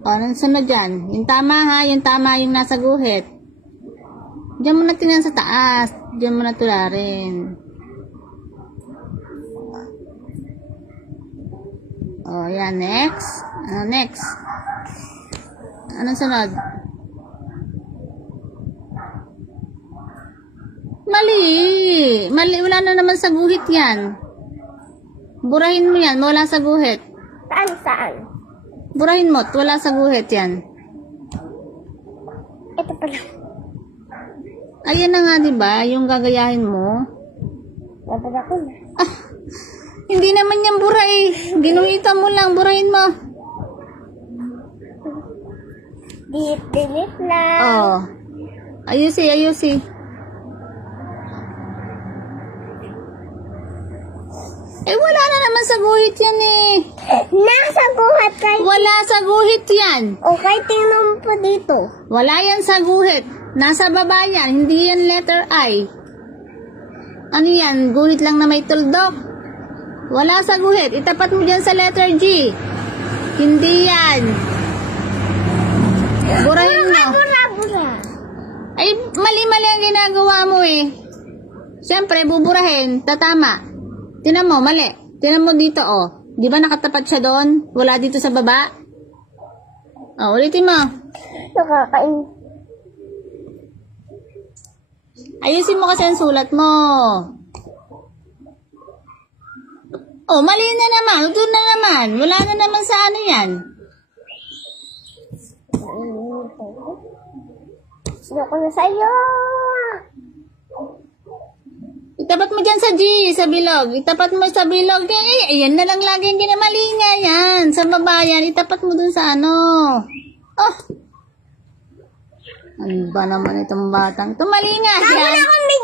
O, anong sunod dyan? Yung tama ha, yung tama yung nasa guhit. Diyan mo na tingnan sa taas. Diyan mo na tularin. O, yan. Next. Ano next? Anong sunod? Mali. Mali. Wala na naman sa guhit yan. Burahin mo yan. Wala sa guhit. Saan? Burahin mo. Wala sa guhit yan. Ito pala. Ayan na nga, diba? Yung gagayahin mo. Bababa ko na. Ah, hindi naman yan bura eh. Ginuhitan mo lang. Burahin mo. Delete lang. Oh. Ayusi, ayusi. Eh, wala na naman sa guhit yan eh. Nasa guhat kayo. Wala sa guhit yan. Okay, tingnan mo po dito. Wala yan sa guhit. Nasa baba yan. Hindi yan letter I. Ano yan? Guhit lang na may tuldok. Wala sa guhit. Itapat mo dyan sa letter G. Hindi yan. Burahin mo. Bura. Ay, mali-mali ang ginagawa mo eh. Siyempre, buburahin. Tatama. Tinan mo, mali. Tinan mo dito, oh. Di ba nakatapat siya doon? Wala dito sa baba? Oh, ulitin mo. Nakakain. Ayusin mo kasi ang sulat mo. Oh, mali na naman. Ito na naman. Wala na naman sa ano yan. Ayoko na sa'yo. Itapat mo dyan sa G, sa bilog. Itapat mo sa bilog. Eh, ayan na lang lagi yung ginamali niya yan. Sa baba yan. Itapat mo dun sa ano. Oh. Ano ba naman itong batang? Tumali nga Tama yan. na kung may